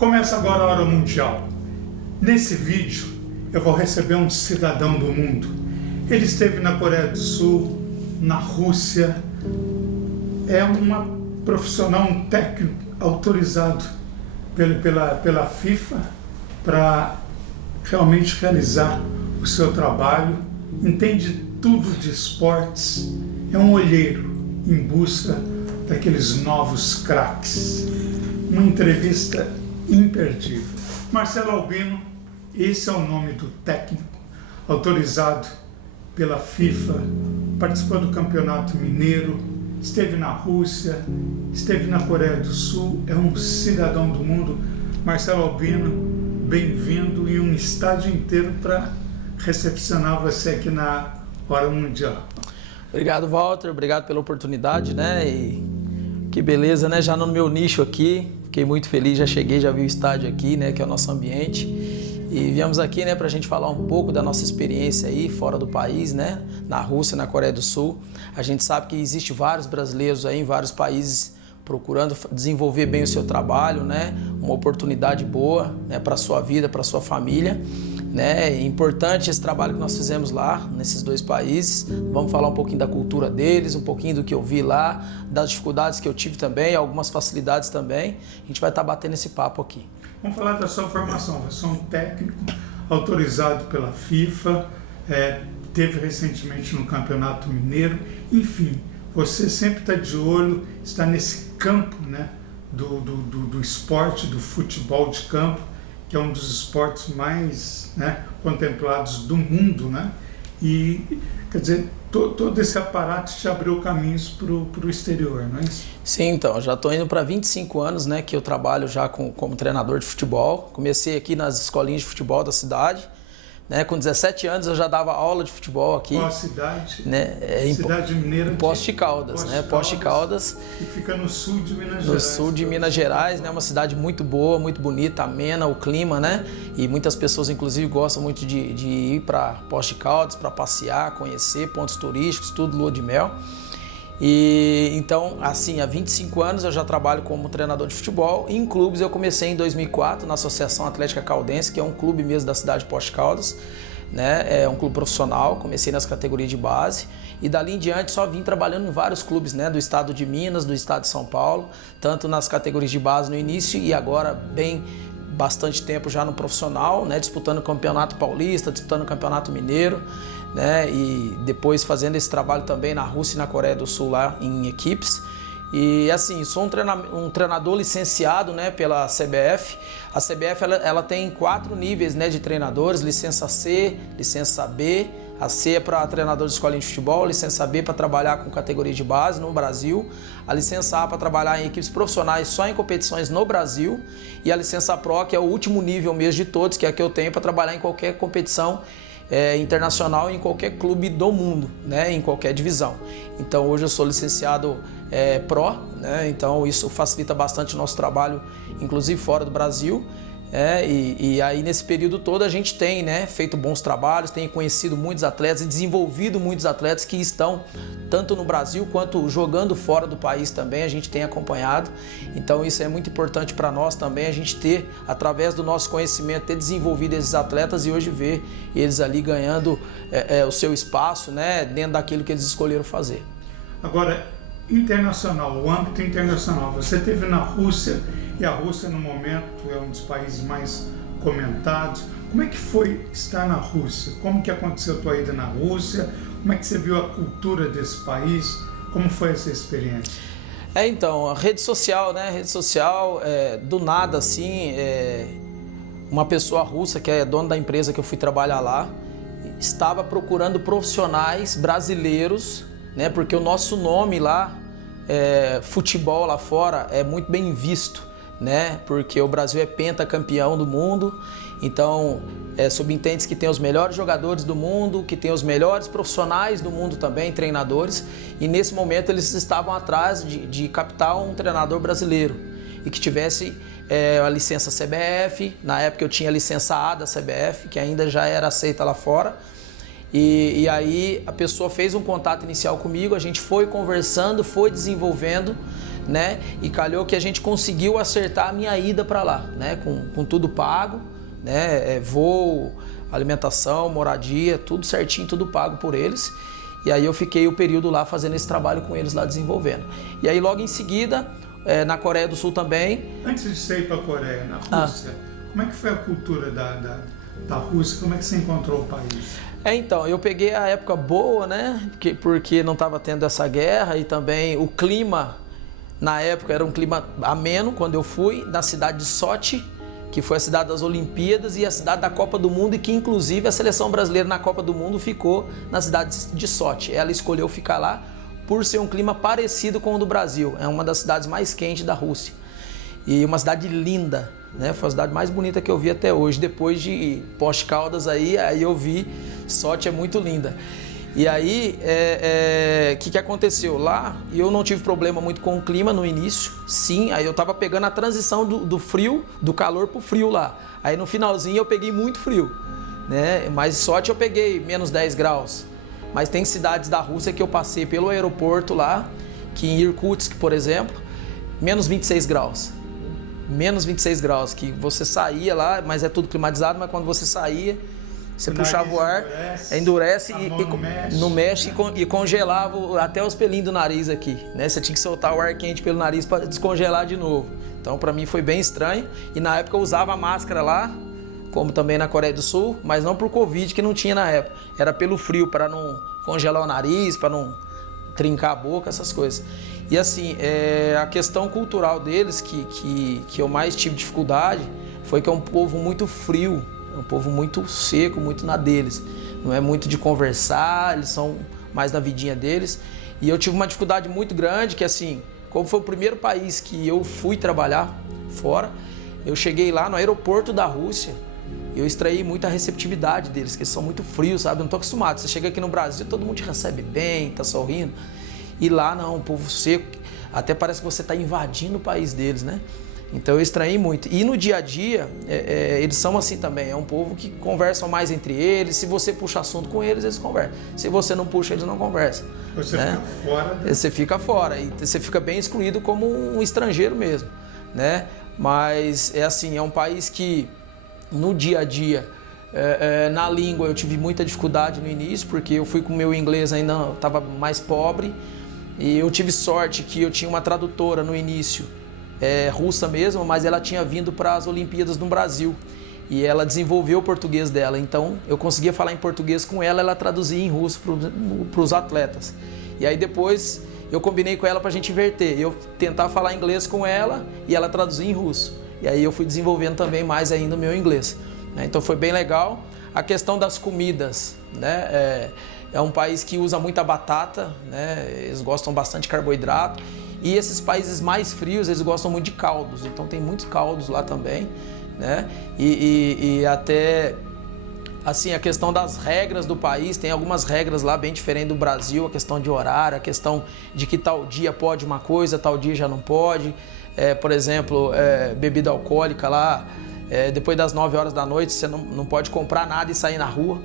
Começa agora a Hora Mundial. Nesse vídeo eu vou receber um cidadão do mundo. Ele esteve na Coreia do Sul, na Rússia. É um profissional, um técnico autorizado pela FIFA para realmente realizar o seu trabalho. Entende tudo de esportes. É um olheiro em busca daqueles novos craques. Uma entrevista imperdível. Marcelo Albino, esse é o nome do técnico, autorizado pela FIFA, participou do Campeonato Mineiro, esteve na Rússia, esteve na Coreia do Sul, é um cidadão do mundo. Marcelo Albino, bem-vindo, e um estádio inteiro para recepcionar você aqui na Hora Mundial. Obrigado, Walter, obrigado pela oportunidade, né? E que beleza, né? Já no meu nicho aqui, fiquei muito feliz, já cheguei, já vi o estádio aqui, né? Que é o nosso ambiente. E viemos aqui, né, pra gente falar um pouco da nossa experiência aí fora do país, né? Na Rússia, na Coreia do Sul. A gente sabe que existe vários brasileiros aí em vários países procurando desenvolver bem o seu trabalho, né? Uma oportunidade boa, né, para sua vida, para sua família. Né? É importante esse trabalho que nós fizemos lá, nesses dois países. Vamos falar um pouquinho da cultura deles, um pouquinho do que eu vi lá, das dificuldades que eu tive também, algumas facilidades também. A gente vai estar batendo esse papo aqui. Vamos falar da sua formação. Você é um técnico autorizado pela FIFA, teve recentemente no Campeonato Mineiro. Enfim, você sempre está de olho, está nesse campo, né, do esporte, do futebol de campo, que é um dos esportes mais, né, contemplados do mundo, né? E, quer dizer, todo esse aparato te abriu caminhos para o exterior, não é isso? Sim, então, já estou indo para 25 anos, né, que eu trabalho já como treinador de futebol. Comecei aqui nas escolinhas de futebol da cidade. Né, com 17 anos eu já dava aula de futebol aqui. Qual a cidade? Né, Cidade mineira. Poços de Caldas, né? Poços de Caldas. E fica no sul de Minas Gerais. No sul de Minas Gerais, né? Uma cidade muito boa, muito bonita, amena, o clima, né? E muitas pessoas, inclusive, gostam muito de ir para Poços de Caldas para passear, conhecer pontos turísticos, tudo lua de mel. E então, assim, há 25 anos eu já trabalho como treinador de futebol. Em clubes eu comecei em 2004 na Associação Atlética Caldense, que é um clube mesmo da cidade de Poços de Caldas, né? É um clube profissional, comecei nas categorias de base e dali em diante só vim trabalhando em vários clubes, né? Do estado de Minas, do estado de São Paulo, tanto nas categorias de base no início e agora bastante tempo já no profissional, né? Disputando o Campeonato Paulista, disputando o Campeonato Mineiro, né? E depois fazendo esse trabalho também na Rússia e na Coreia do Sul lá em equipes. E assim, sou um treinador licenciado, né, pela CBF. A CBF ela tem 4 níveis, né, de treinadores: licença C, licença B. A C é para treinador de escolinha de futebol, licença B para trabalhar com categoria de base no Brasil, a licença A para trabalhar em equipes profissionais só em competições no Brasil e a licença Pro, que é o último nível mesmo de todos, que é a que eu tenho para trabalhar em qualquer competição internacional, em qualquer clube do mundo, né, em qualquer divisão. Então hoje eu sou licenciado Pro, né, então isso facilita bastante o nosso trabalho, inclusive fora do Brasil. E aí nesse período todo a gente tem, né, feito bons trabalhos, tem conhecido muitos atletas e desenvolvido muitos atletas que estão tanto no Brasil quanto jogando fora do país também, a gente tem acompanhado. Então isso é muito importante para nós também, a gente ter, através do nosso conhecimento, ter desenvolvido esses atletas e hoje ver eles ali ganhando o seu espaço, né, dentro daquilo que eles escolheram fazer. Agora, internacional, o âmbito internacional, você esteve na Rússia e a Rússia no momento é um dos países mais comentados. Como é que foi estar na Rússia? Como que aconteceu a tua ida na Rússia? Como é que você viu a cultura desse país? Como foi essa experiência? Então, a rede social, né? Rede social, do nada assim, uma pessoa russa que é dona da empresa que eu fui trabalhar lá, estava procurando profissionais brasileiros, né? Porque o nosso nome lá, futebol lá fora, é muito bem visto, né? Porque o Brasil é pentacampeão do mundo, então subentende-se que tem os melhores jogadores do mundo, que tem os melhores profissionais do mundo também, treinadores, e nesse momento eles estavam atrás de captar um treinador brasileiro e que tivesse a licença CBF. Na época eu tinha a licença A da CBF, que ainda já era aceita lá fora. E aí a pessoa fez um contato inicial comigo, a gente foi conversando, foi desenvolvendo, né? E calhou que a gente conseguiu acertar a minha ida para lá, né? Com tudo pago, né? Voo, alimentação, moradia, tudo certinho, tudo pago por eles. E aí eu fiquei o período lá fazendo esse trabalho com eles lá desenvolvendo. E aí logo em seguida, na Coreia do Sul também. Antes de você ir para a Coreia, na Rússia, como é que foi a cultura da Rússia? Como é que você encontrou o país? Então, eu peguei a época boa, né? Porque não estava tendo essa guerra e também o clima, na época, era um clima ameno quando eu fui, na cidade de Sochi, que foi a cidade das Olimpíadas e a cidade da Copa do Mundo, e que inclusive a seleção brasileira na Copa do Mundo ficou na cidade de Sochi. Ela escolheu ficar lá por ser um clima parecido com o do Brasil. É uma das cidades mais quentes da Rússia. E uma cidade linda, né? Foi a cidade mais bonita que eu vi até hoje. Depois de Pós-Caldas aí eu vi, Sochi é muito linda. E aí, que aconteceu? Lá eu não tive problema muito com o clima no início, sim, aí eu tava pegando a transição do frio, do calor pro frio lá. Aí no finalzinho eu peguei muito frio, né? Mas Sochi eu peguei menos 10 graus. Mas tem cidades da Rússia que eu passei pelo aeroporto lá, que em Irkutsk, por exemplo, menos 26 graus. Menos 26 graus, que você saía lá, mas é tudo climatizado, mas quando você saía, você puxava o ar, endurece e não mexe e congelava até os pelinhos do nariz aqui, né? Você tinha que soltar o ar quente pelo nariz para descongelar de novo. Então, para mim foi bem estranho. E na época eu usava máscara lá, como também na Coreia do Sul, mas não por Covid, que não tinha na época. Era pelo frio, para não congelar o nariz, para não trincar a boca, essas coisas. E assim, a questão cultural deles, que eu mais tive dificuldade, foi que é um povo muito frio. É um povo muito seco, muito na deles. Não é muito de conversar, eles são mais na vidinha deles. E eu tive uma dificuldade muito grande, que assim, como foi o primeiro país que eu fui trabalhar fora, eu cheguei lá no aeroporto da Rússia, eu extraí muita receptividade deles, que eles são muito frios, sabe? Eu não tô acostumado. Você chega aqui no Brasil, todo mundo te recebe bem, tá sorrindo. E lá não, um povo seco, até parece que você tá invadindo o país deles, né? Então eu estranhei muito. E no dia a dia, eles são assim também. É um povo que conversam mais entre eles. Se você puxa assunto com eles, eles conversam. Se você não puxa, eles não conversam. Você né? fica fora. Você fica fora. E você fica bem excluído como um estrangeiro mesmo, né? Mas é assim, é um país que no dia a dia, na língua eu tive muita dificuldade no início, porque eu fui com o meu inglês ainda estava mais pobre. E eu tive sorte que eu tinha uma tradutora no início, russa mesmo, mas ela tinha vindo para as Olimpíadas no Brasil e ela desenvolveu o português dela, então eu conseguia falar em português com ela, ela traduzia em russo para os atletas. E aí depois eu combinei com ela para a gente inverter, eu tentar falar inglês com ela e ela traduzir em russo. E aí eu fui desenvolvendo também mais ainda o meu inglês, né? Então foi bem legal. A questão das comidas, né? É um país que usa muita batata, né? Eles gostam bastante de carboidrato. E esses países mais frios, eles gostam muito de caldos. Então tem muitos caldos lá também, né? E até, assim, a questão das regras do país, tem algumas regras lá bem diferentes do Brasil. A questão de horário, a questão de que tal dia pode uma coisa, tal dia já não pode. Por exemplo, bebida alcoólica lá, depois das 9 horas da noite, você não pode comprar nada e sair na rua,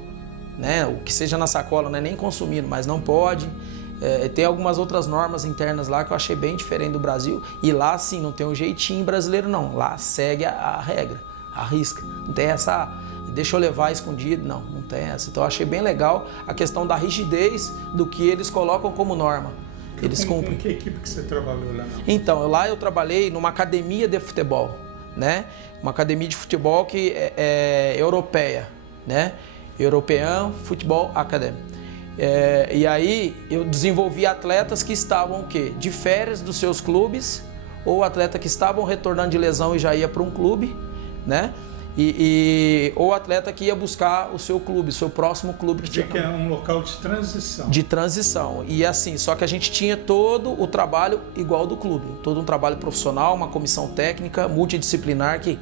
né? O que seja na sacola, não é nem consumindo, mas não pode. Tem algumas outras normas internas lá que eu achei bem diferente do Brasil. E lá, sim, não tem um jeitinho brasileiro, não. Lá segue a regra, a risca. Não tem essa, deixa eu levar escondido, não tem essa. Então eu achei bem legal a questão da rigidez do que eles colocam como norma. Eles cumprem. Com que equipe que você trabalhou lá? Então, lá eu trabalhei numa academia de futebol, né? Uma academia de futebol que é europeia, né? European Football Academy. E aí eu desenvolvi atletas que estavam o quê? De férias dos seus clubes, ou atleta que estavam retornando de lesão e já ia para um clube, né? Ou atleta que ia buscar o seu clube, o seu próximo clube que tinha. Que é um local de transição. De transição. E assim, só que a gente tinha todo o trabalho igual do clube, todo um trabalho profissional, uma comissão técnica, multidisciplinar, que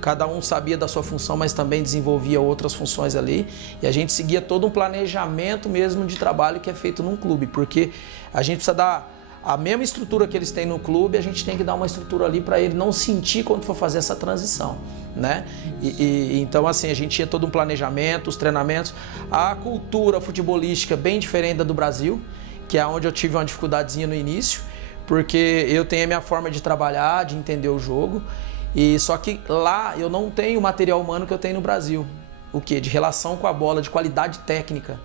cada um sabia da sua função, mas também desenvolvia outras funções ali. E a gente seguia todo um planejamento mesmo de trabalho que é feito num clube, porque a gente precisa dar a mesma estrutura que eles têm no clube, a gente tem que dar uma estrutura ali para ele não sentir quando for fazer essa transição, né? Então, assim, a gente tinha todo um planejamento, os treinamentos, a cultura futebolística bem diferente da do Brasil, que é onde eu tive uma dificuldadezinha no início, porque eu tenho a minha forma de trabalhar, de entender o jogo, e só que lá eu não tenho o material humano que eu tenho no Brasil. O quê? De relação com a bola, de qualidade técnica,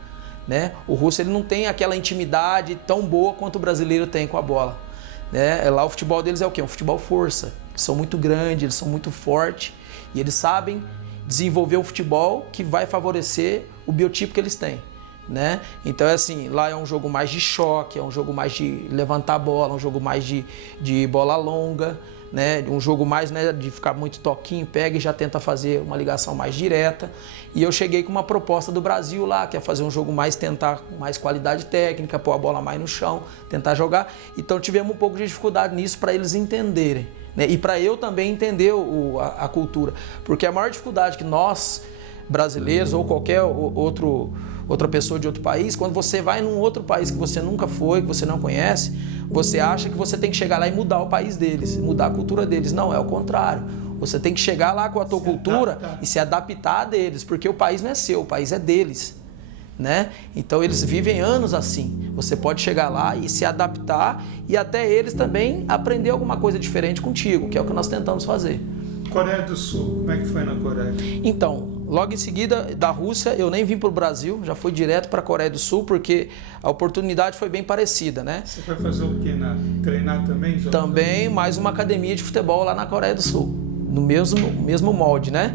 né? O russo ele não tem aquela intimidade tão boa quanto o brasileiro tem com a bola, né? Lá o futebol deles é o quê? Um futebol força. Eles são muito grandes, eles são muito fortes e eles sabem desenvolver um futebol que vai favorecer o biotipo que eles têm, né? Então é assim, lá é um jogo mais de choque, é um jogo mais de levantar a bola, um jogo mais de bola longa, né? Um jogo mais, né, de ficar muito toquinho, pega e já tenta fazer uma ligação mais direta. E eu cheguei com uma proposta do Brasil lá, que é fazer um jogo mais, tentar mais qualidade técnica, pôr a bola mais no chão, tentar jogar. Então tivemos um pouco de dificuldade nisso para eles entenderem, né? E para eu também entender a cultura. Porque a maior dificuldade que nós, brasileiros ou qualquer outra pessoa de outro país, quando você vai num outro país que você nunca foi, que você não conhece, você acha que você tem que chegar lá e mudar o país deles, mudar a cultura deles. Não, é o contrário. Você tem que chegar lá com a tua cultura e se adaptar a deles, porque o país não é seu, o país é deles, né? Então eles vivem anos assim. Você pode chegar lá e se adaptar e até eles também aprender alguma coisa diferente contigo, que é o que nós tentamos fazer. Coreia do Sul, como é que foi na Coreia? Então, logo em seguida da Rússia, eu nem vim para o Brasil, já fui direto para a Coreia do Sul, porque a oportunidade foi bem parecida, né? Você foi fazer o quê? Treinar também? Também, mais uma academia de futebol lá na Coreia do Sul, no mesmo molde, né?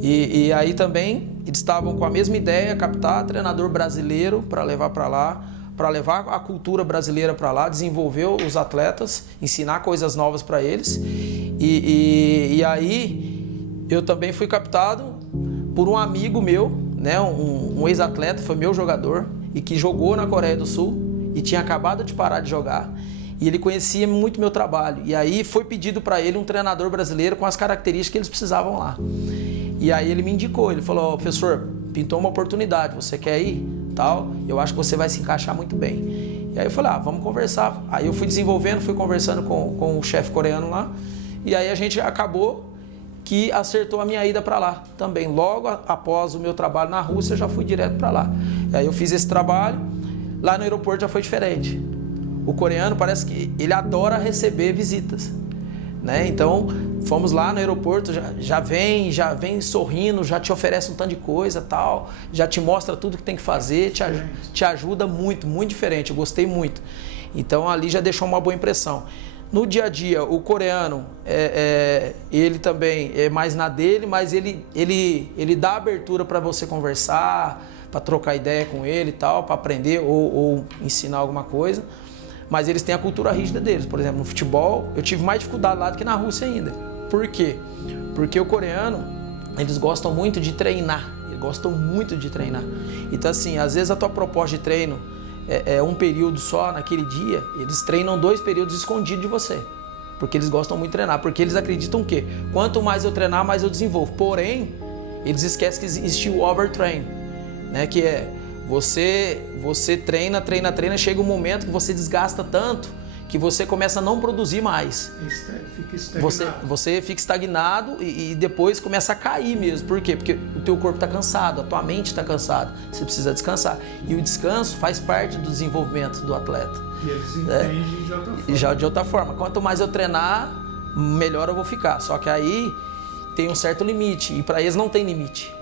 E aí também, eles estavam com a mesma ideia, captar treinador brasileiro para levar para lá, para levar a cultura brasileira para lá, desenvolver os atletas, ensinar coisas novas para eles. E aí eu também fui captado por um amigo meu, né, um ex-atleta, foi meu jogador e que jogou na Coreia do Sul e tinha acabado de parar de jogar. E ele conhecia muito meu trabalho. E aí foi pedido para ele um treinador brasileiro com as características que eles precisavam lá. E aí ele me indicou, ele falou: professor, pintou uma oportunidade, você quer ir? Tal, eu acho que você vai se encaixar muito bem. E aí eu falei: vamos conversar. Aí eu fui desenvolvendo, fui conversando com o chefe coreano lá. E aí a gente acabou que acertou a minha ida para lá também. Logo após o meu trabalho na Rússia, eu já fui direto para lá. Aí eu fiz esse trabalho, lá no aeroporto já foi diferente. O coreano parece que ele adora receber visitas, né? Então fomos lá no aeroporto, já vem sorrindo, já te oferece um tanto de coisa, tal, já te mostra tudo que tem que fazer, te ajuda muito, muito diferente. Eu gostei muito. Então ali já deixou uma boa impressão. No dia a dia, o coreano, ele também é mais na dele, mas ele dá abertura para você conversar, para trocar ideia com ele e tal, para aprender ou ensinar alguma coisa. Mas eles têm a cultura rígida deles. Por exemplo, no futebol, eu tive mais dificuldade lá do que na Rússia ainda. Por quê? Porque o coreano, eles gostam muito de treinar. Eles gostam muito de treinar. Então, assim, às vezes a tua proposta de treino é um período só naquele dia, eles treinam 2 períodos escondidos de você. Porque eles gostam muito de treinar. Porque eles acreditam que quanto mais eu treinar, mais eu desenvolvo. Porém, eles esquecem que existe o overtrain, né? Que é você treina, chega um momento que você desgasta tanto que você começa a não produzir mais. Fica estagnado. Você fica estagnado e depois começa a cair mesmo. Por quê? Porque o teu corpo está cansado, a tua mente está cansada. Você precisa descansar. E o descanso faz parte do desenvolvimento do atleta. E eles entendem de outra forma. Já de outra forma. Quanto mais eu treinar, melhor eu vou ficar. Só que aí tem um certo limite. E para eles não tem limite.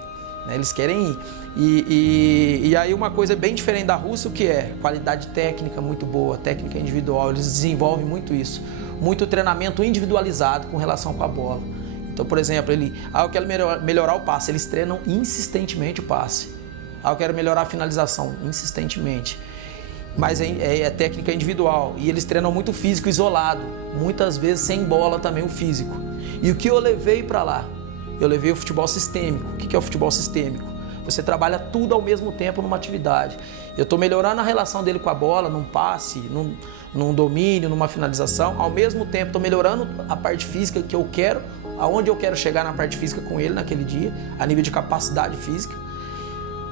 Eles querem ir. E aí uma coisa bem diferente da Rússia, o que é? Qualidade técnica muito boa, técnica individual, eles desenvolvem muito isso. Muito treinamento individualizado com relação com a bola. Então, por exemplo, eu quero melhorar o passe, eles treinam insistentemente o passe. Eu quero melhorar a finalização, insistentemente. Mas é técnica individual. E eles treinam muito físico isolado, muitas vezes sem bola também o físico. E o que eu levei para lá? Eu levei o futebol sistêmico. O que é o futebol sistêmico? Você trabalha tudo ao mesmo tempo numa atividade. Eu estou melhorando a relação dele com a bola, num passe, num domínio, numa finalização. Ao mesmo tempo, estou melhorando a parte física que eu quero, aonde eu quero chegar na parte física com ele naquele dia, a nível de capacidade física.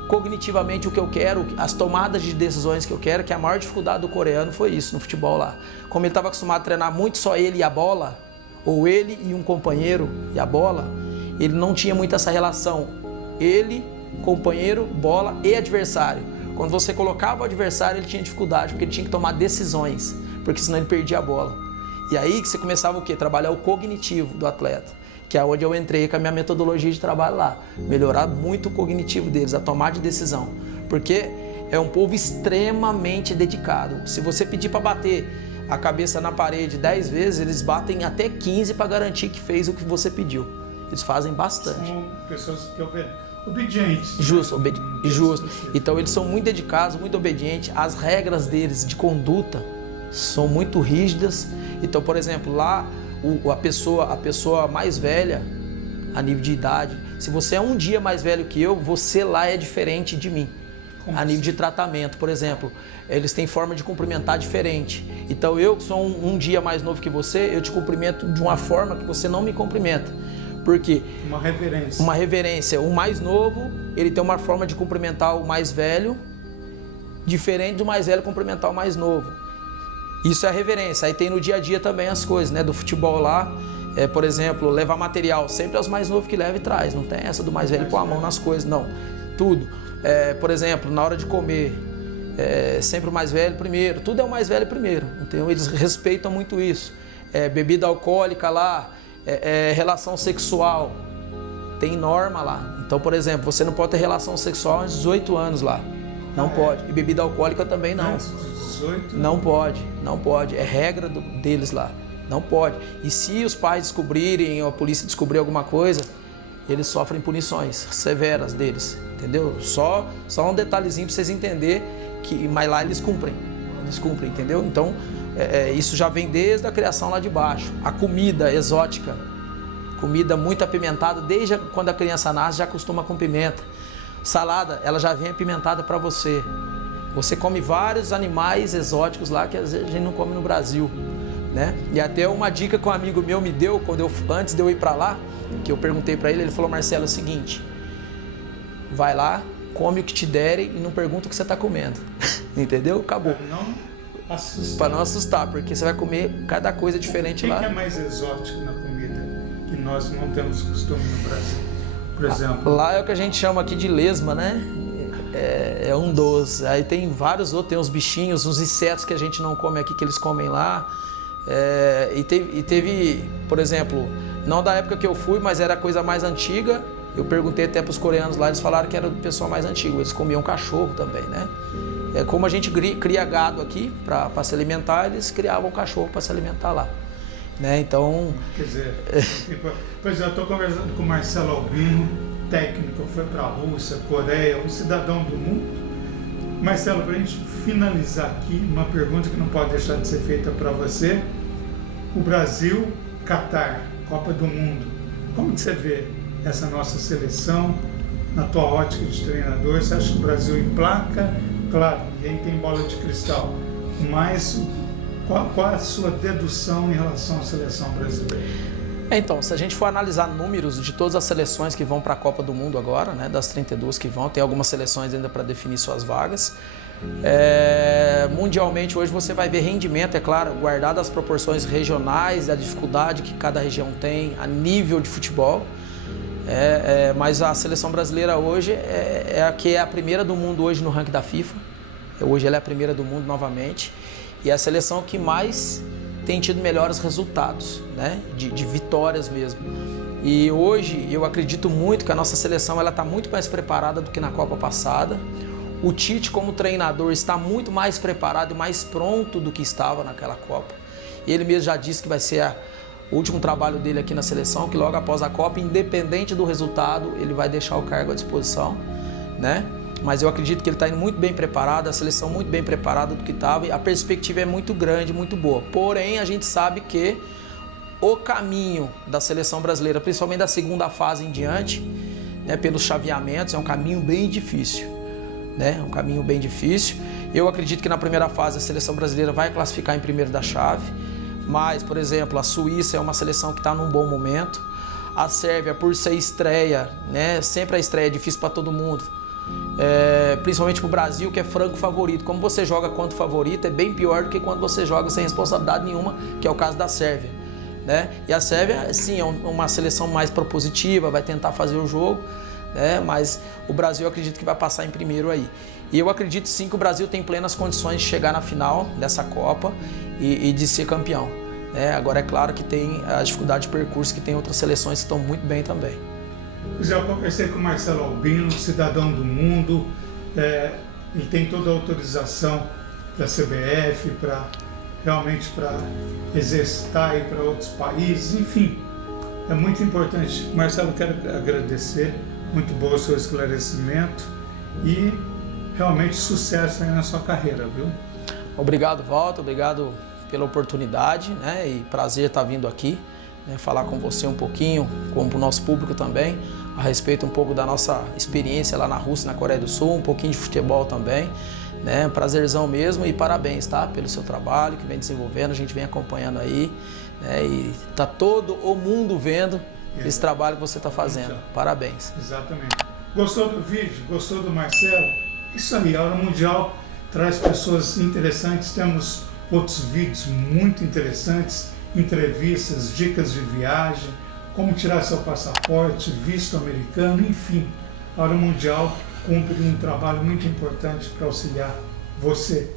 Cognitivamente, o que eu quero, as tomadas de decisões que eu quero, que a maior dificuldade do coreano foi isso no futebol lá. Como ele estava acostumado a treinar muito só ele e a bola, ou ele e um companheiro e a bola, ele não tinha muito essa relação. Ele, companheiro, bola e adversário. Quando você colocava o adversário, ele tinha dificuldade, porque ele tinha que tomar decisões. porque senão ele perdia a bola. E aí que você começava o quê? Trabalhar o cognitivo do atleta, que é onde eu entrei com a minha metodologia de trabalho lá. Melhorar muito o cognitivo deles, a tomada de decisão. Porque é um povo extremamente dedicado. Se você pedir para bater a cabeça na parede 10 vezes, eles batem até 15 para garantir que fez o que você pediu. Eles fazem bastante. São pessoas que obedientes. Justo. Então eles são muito dedicados, muito obedientes. As regras deles de conduta são muito rígidas. Então, por exemplo, lá a pessoa mais velha, a nível de idade, se você é um dia mais velho que eu, você lá é diferente de mim. A nível de tratamento, por exemplo, eles têm forma de cumprimentar diferente. Então eu, que sou um dia mais novo que você, eu te cumprimento de uma forma que você não me cumprimenta. Por quê? Uma reverência. Uma reverência. O mais novo, ele tem uma forma de cumprimentar o mais velho, diferente do mais velho cumprimentar o mais novo. Isso é a reverência. Aí tem no dia a dia também as coisas, né? Do futebol lá, por exemplo, levar material. Sempre é os mais novos que leva e traz. Não tem essa do mais velho pôr a mão nas coisas, não. Tudo. Por exemplo, na hora de comer, sempre o mais velho primeiro. Tudo é o mais velho primeiro. Então eles respeitam muito isso. Bebida alcoólica lá, relação sexual. Tem norma lá. Então, por exemplo, você não pode ter relação sexual aos 18 anos lá. Não pode. E bebida alcoólica também não. Antes dos 18? Não pode. É regra deles lá. Não pode. E se os pais descobrirem, ou a polícia descobrir alguma coisa, eles sofrem punições severas deles. Entendeu? Só um detalhezinho para vocês entenderem que, mas lá eles cumprem. Eles cumprem, entendeu? Então, isso já vem desde a criação lá de baixo. A comida exótica, comida muito apimentada, desde quando a criança nasce já acostuma com pimenta. Salada, ela já vem apimentada para você. Você come vários animais exóticos lá que às vezes a gente não come no Brasil, né? E até uma dica que um amigo meu me deu antes de eu ir para lá, que eu perguntei para ele, ele falou: Marcelo, é o seguinte, vai lá, come o que te derem e não pergunta o que você está comendo. Entendeu? Acabou. Para não assustar, porque você vai comer cada coisa diferente lá. O que é mais exótico na comida que nós não temos costume no Brasil? Por exemplo, lá é o que a gente chama aqui de lesma, né? É um doce. Aí tem vários outros, tem uns bichinhos, uns insetos que a gente não come aqui, que eles comem lá. E teve, por exemplo, não da época que eu fui, mas era a coisa mais antiga. Eu perguntei até para os coreanos lá, eles falaram que era do pessoal mais antigo. Eles comiam cachorro também, né? Como a gente cria gado aqui para se alimentar, eles criavam cachorro para se alimentar lá. Né? Então... Quer dizer, pois eu estou conversando com o Marcelo Albino, técnico, foi para a Rússia, Coreia, um cidadão do mundo. Marcelo, para a gente finalizar aqui, uma pergunta que não pode deixar de ser feita para você. O Brasil, Catar, Copa do Mundo, como que você vê essa nossa seleção na tua ótica de treinador? Você acha que o Brasil emplaca? Claro, ninguém tem bola de cristal, mas qual a sua dedução em relação à seleção brasileira? Então, se a gente for analisar números de todas as seleções que vão para a Copa do Mundo agora, né, das 32 que vão, tem algumas seleções ainda para definir suas vagas. Mundialmente, hoje você vai ver rendimento, é claro, guardado as proporções regionais, a dificuldade que cada região tem, a nível de futebol. Mas a seleção brasileira hoje é a primeira do mundo hoje no ranking da FIFA. Hoje ela é a primeira do mundo novamente. E é a seleção que mais tem tido melhores resultados, né? De vitórias mesmo. E hoje eu acredito muito que a nossa seleção está muito mais preparada do que na Copa passada. O Tite, como treinador, está muito mais preparado e mais pronto do que estava naquela Copa. Ele mesmo já disse que vai ser o último trabalho dele aqui na seleção, que logo após a Copa, independente do resultado, ele vai deixar o cargo à disposição, né? Mas eu acredito que ele está indo muito bem preparado, a seleção muito bem preparada do que estava, e a perspectiva é muito grande, muito boa. Porém, a gente sabe que o caminho da seleção brasileira, principalmente da segunda fase em diante, né, pelos chaveamentos, é um caminho bem difícil, né? Um caminho bem difícil. Eu acredito que na primeira fase a seleção brasileira vai classificar em primeiro da chave, mas, por exemplo, a Suíça é uma seleção que está num bom momento. A Sérvia, por ser estreia, né, sempre a estreia é difícil para todo mundo. Principalmente para o Brasil, que é franco favorito. Como você joga contra o favorito, é bem pior do que quando você joga sem responsabilidade nenhuma, que é o caso da Sérvia, né? E a Sérvia, sim, é uma seleção mais propositiva, vai tentar fazer o jogo, né? Mas o Brasil eu acredito que vai passar em primeiro aí. E eu acredito sim que o Brasil tem plenas condições de chegar na final dessa Copa e de ser campeão, né? Agora é claro que tem a dificuldade de percurso, que tem outras seleções que estão muito bem também. Já conversei com o Marcelo Albino, cidadão do mundo, ele tem toda a autorização da CBF realmente para exercitar, ir para outros países, enfim, é muito importante. Marcelo, quero agradecer, muito bom o seu esclarecimento e realmente sucesso aí na sua carreira, viu? Obrigado, Walter, obrigado pela oportunidade, né? E prazer estar vindo aqui, né? Falar com você um pouquinho, como para o nosso público também, a respeito um pouco da nossa experiência lá na Rússia, na Coreia do Sul, um pouquinho de futebol também, né? Prazerzão mesmo e parabéns, tá? Pelo seu trabalho que vem desenvolvendo, a gente vem acompanhando aí, né? E tá todo o mundo vendo esse trabalho que você está fazendo. Parabéns. Exatamente. Gostou do vídeo? Gostou do Marcelo? Isso aí, a Hora Mundial traz pessoas interessantes, temos outros vídeos muito interessantes, entrevistas, dicas de viagem, como tirar seu passaporte, visto americano, enfim. A Hora Mundial cumpre um trabalho muito importante para auxiliar você.